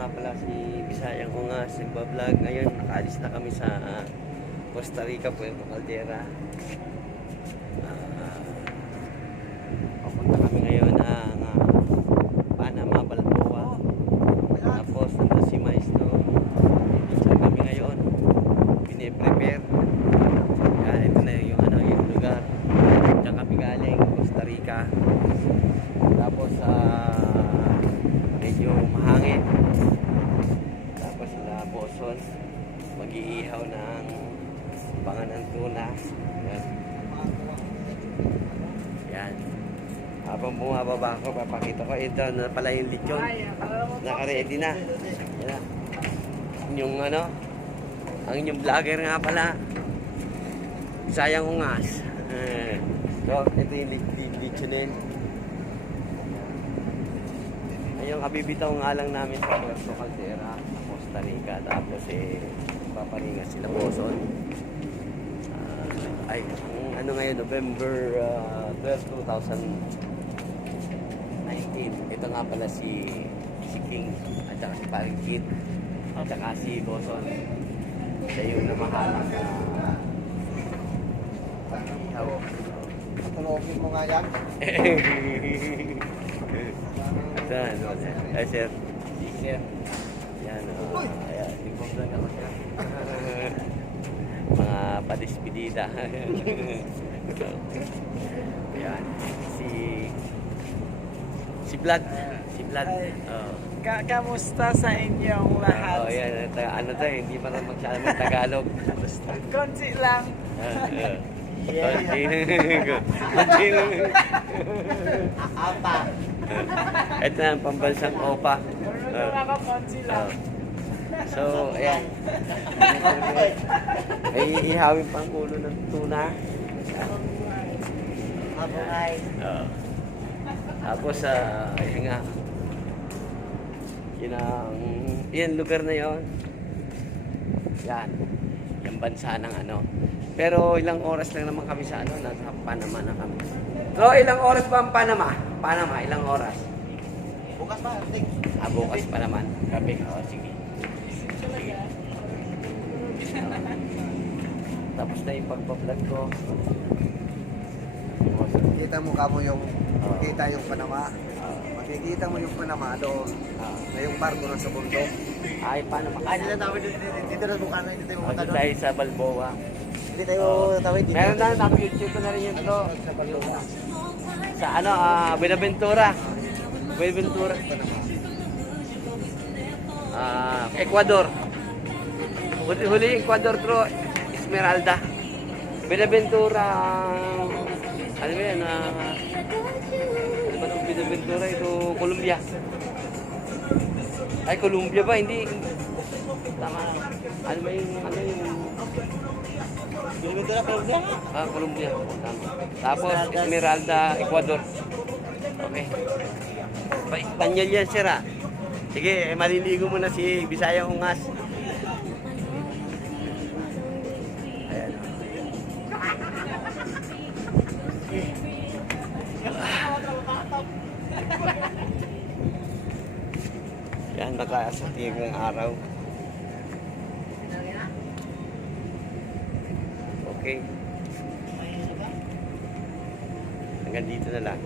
nga pala si Bisayang Ungas, nagbablog. Ngayon, nakaalis na kami sa Costa Rica, Puerto Caldera. Papunta kami ngayon ng Panama, Balboa. Tapos, nandun si Maestro. Picture kami ngayon. Piniprepare. Yan, ito na yung lugar. Diyan kami galing, Costa Rica. Tapos, medyo mahangin. Tapos sila Boson mag-iihaw ng panganan tuna. Yan. Yan. Habang bumababa ako, papakita ko ito na pala yung lechon. Naka-ready na. Yan. Yung ang inyong vlogger nga pala, Bisayang Ungas. So, ito yung lechonin. Yung kabibitaw nga lang namin sa Puerto Caldera, sa Costa Rica. Tapos paparinga sila Boson. Ngayon, November 12, 2019. Ito nga pala si King at saka si Paring Kid at saka si Boson. Siya yung namahalang pag-ihaw. Patulogin mo nga yan. Ay, sir. Sir. Yan, ayan. Nag-vlog ako, sir. Mga padispedida. Ayan. Si Vlad. Si Vlad. Kamusta sa inyong lahat? Yan. Hindi pa na magsasabi ng Tagalog. Konti lang. Konti lang. Apa. Ito na ang pambansang OPA. Konti lang. So, ayan. Ay, ihawin pang ulo ng tuna. Mabungay. Tapos, ayun nga. Yan lugar na yon. Yan. Yung bansa ng Pero ilang oras lang naman kami sa nasa Panama na kami. So, ilang oras ba ang Panama? Panama, ilang oras? Bukas pa, Ting. Bukas pa naman. Gabi. Sige. Tapos na yung pagpa-vlog ko. Kita mo yung makita yung Panama. Makikita mo yung Panama doon. Na yung barko na sa bundok. Ay, Panama. Dito na tawid dito na bukan na dito yung Punta tayo sa Balboa. Hindi tayo tawid dito. Meron na, YouTube ko na rin yun ito. Sa Balboa. Sa Buenaventura. Buenaventura. Ecuador. Huli Ecuador through Esmeralda. Buenaventura. Ano ba yan? Ano ba itong Buenaventura? Ito Colombia. Ay, Colombia ba? Hindi. Tama. Ano ba yung Buenaventura, Colombia? Colombia. Tama. Tapos Esmeralda, Ecuador. Okay. Pa-Espanyol yan, sir, ha? Sige, maliligo mo na si Bisayang Ungas. Ayan. Yan, nakasatig ng araw. Okay. Hanggang dito na lang.